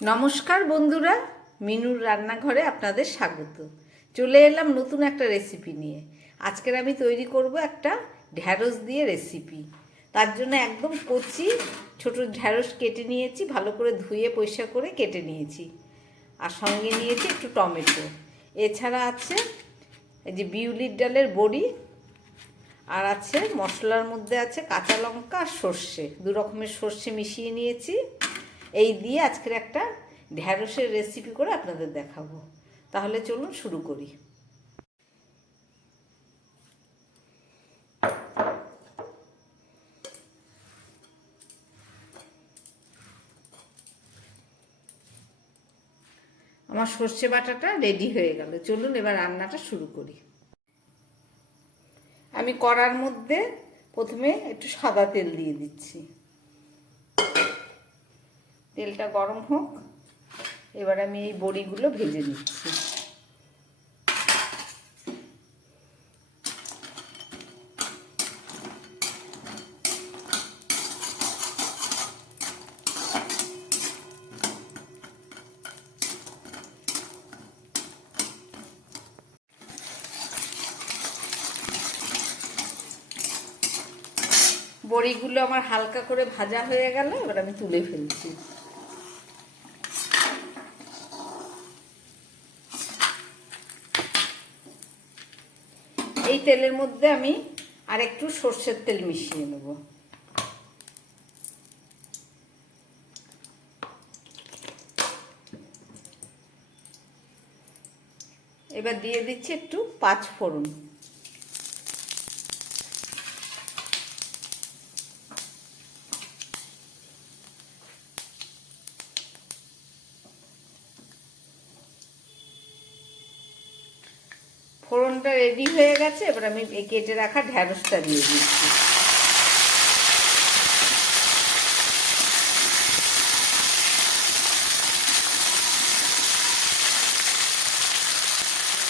নমস্কার বন্ধুরা, মিনুর রান্নাঘরে আপনাদের স্বাগত। চলে এলাম নতুন একটা রেসিপি নিয়ে। আজকের আমি তৈরি করব একটা ঢ্যাঁড়স দিয়ে রেসিপি। তার জন্য একদম কচি ছোট ঢ্যাঁড়স কেটে নিয়েছি, ভালো করে ধুয়ে পরিষ্কার করে কেটে নিয়েছি। আর সঙ্গে নিয়েছি একটু টমেটো। এছাড়া আছে এই যে বিউলির ডালের বড়ি, আর আছে মশলার মধ্যে আছে কাঁচা লঙ্কা আর সর্ষে, দু রকমের সর্ষে মিশিয়ে নিয়েছি। এই দিয়ে আজকের একটা ঢ্যাঁড়সের রেসিপি করে আপনাদের দেখাবো। তাহলে চলুন শুরু করি। আমার সর্ষে বাটাটা রেডি হয়ে গেল, চলুন এবার রান্নাটা শুরু করি। আমি কড়ার মধ্যে প্রথমে একটু সাদা তেল দিয়ে দিচ্ছি। তেলটা গরম হোক, এবার আমি এই বড়িগুলো ভেজে নিচ্ছি। বড়িগুলো আমার হালকা করে ভাজা হয়ে গেল, এবার আমি তুলে ফেলছি। এই তেলের মধ্যে আমি আর একটু সর্ষের তেল মিশিয়ে নেব। এবার দিয়ে দিচ্ছি একটু পাঁচ ফোড়ন। ফোড়নটা রেডি হয়ে গেছে, এবার আমি কেটে রাখা ঢ্যাঁড়সটা দিয়ে দিচ্ছি।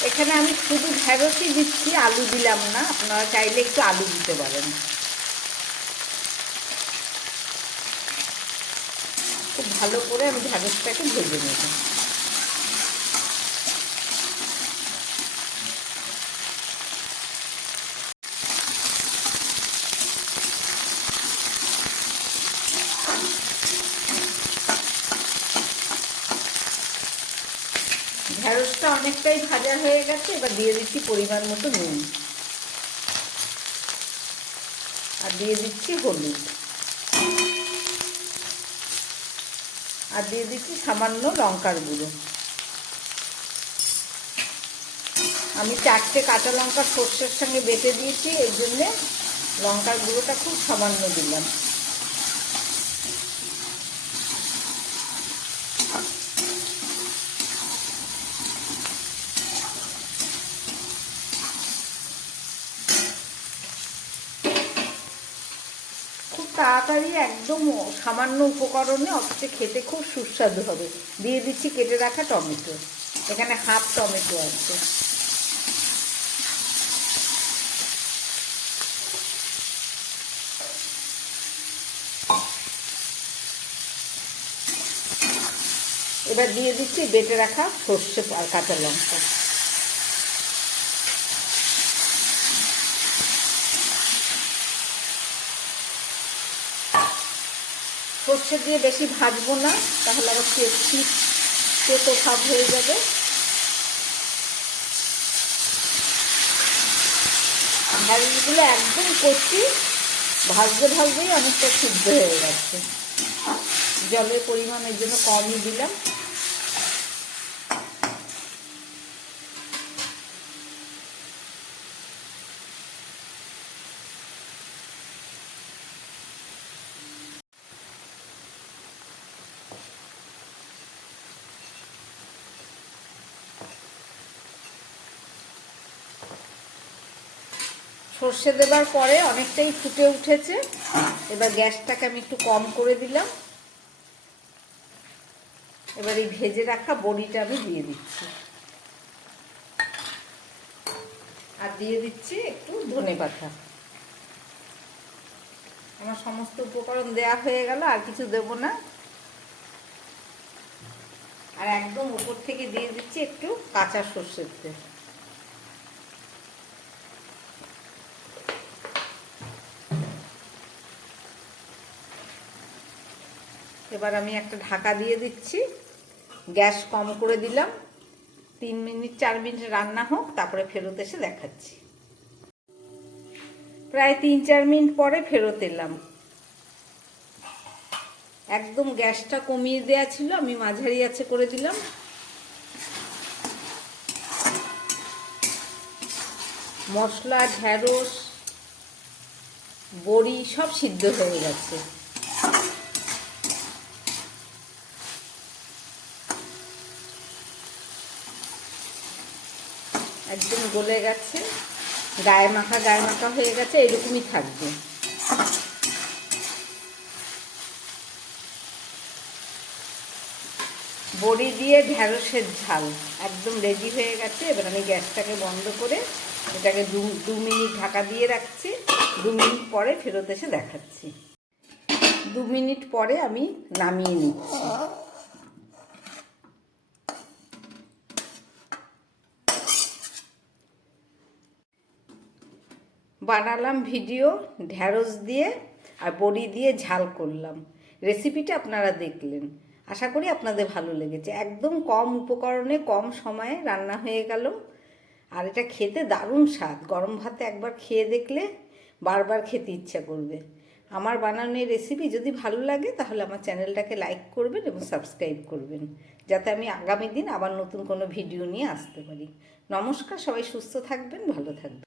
এখানে আমি শুধু ঢ্যাঁড়সই দিচ্ছি, আলু দিলাম না, আপনারা চাইলে একটু আলু দিতে পারেন। খুব ভালো করে আমি ঢ্যাঁড়সটাকে ভেজে নেব। ঢ্যাঁড়সটা অনেকটাই ভাজা হয়ে গেছে, এবার দিয়ে দিচ্ছি পরিমাণ মতো নুন, আর দিয়ে দিচ্ছি হলুদ, আর দিয়ে দিচ্ছি সামান্য লঙ্কার গুঁড়ো। আমি 4টে কাঁচা লঙ্কা সর্ষের সঙ্গে বেটে দিয়েছি, এই জন্যে লঙ্কার গুঁড়োটা খুব সামান্য দিলাম। খুব তাড়াতাড়ি একদম সামান্য উপকরণে অথচ খেতে খুব সুস্বাদু হবে। দিয়ে দিচ্ছি কেটে রাখা টমেটো, এখানে হাফ টমেটো আছে। এবার দিয়ে দিচ্ছি বেটে রাখা সর্ষে আর কাঁচা লঙ্কা। সর্ষে দিয়ে বেশি ভাজবো না, তাহলে আবার তেতো ভাব হয়ে যাবে। ঢ্যাঁড়সগুলো একদম কচি, ভাজতে ভাজতেই অনেকটা সিদ্ধ হয়ে গেছে। জলের পরিমাণ এর জন্য কমই দিলাম। সর্ষে দেবার পরে অনেকটাই ফুটে উঠেছে, এবার গ্যাসটাকে আমি একটু কম করে দিলাম। এবার এই ভেজে রাখা বড়িটা আমি দিয়ে দিচ্ছি, আর দিয়ে দিচ্ছি একটু ধনেপাতা। আমার সমস্ত উপকরণ দেয়া হয়ে গেল, আর কিছু দেব না। আর একদম উপর থেকে দিয়ে দিচ্ছি একটু কাঁচা সর্ষের তেল। এবার আমি একটা ঢাকা দিয়ে দিচ্ছি, গ্যাস কম করে দিলাম। 3 মিনিট 4 মিনিট রান্না হোক, তারপরে ফেরত এসে দেখাচ্ছি। প্রায় 3-4 মিনিট পরে ফেরত এলাম। একদম গ্যাসটা কমিয়ে দেওয়া ছিল, আমি মাঝারি আঁচে করে দিলাম। মশলা, ঢ্যাঁড়স, বড়ি সব সিদ্ধ হয়ে গেছে। একদম গলে গেছে, গায়ে মাখা হয়ে গেছে, এরকমই থাকবে। বড়ি দিয়ে ঢ্যাঁড়সের ঝাল একদম রেডি হয়ে গেছে। এবার আমি গ্যাসটাকে বন্ধ করে এটাকে 2 মিনিট ঢাকা দিয়ে রাখছি। 2 মিনিট পরে ফেরত এসে দেখাচ্ছি। 2 মিনিট পরে আমি নামিয়ে নিচ্ছি। বানালাম ভিডিও, ঢ্যাঁড়স দিয়ে আর বড়ি দিয়ে ঝাল করলাম। রেসিপিটা আপনারা দেখলেন, আশা করি আপনাদের ভালো লেগেছে। একদম কম উপকরণে কম সময়ে রান্না হয়ে গেল, আর এটা খেতে দারুণ স্বাদ। গরম ভাতে একবার খেয়ে দেখলে বারবার খেতে ইচ্ছা করবে। আমার বানানো এই রেসিপি যদি ভালো লাগে তাহলে আমার চ্যানেলটাকে লাইক করবেন এবং সাবস্ক্রাইব করবেন, যাতে আমি আগামী দিন আবার নতুন কোনো ভিডিও নিয়ে আসতে পারি। নমস্কার, সবাই সুস্থ থাকবেন, ভালো থাকবেন।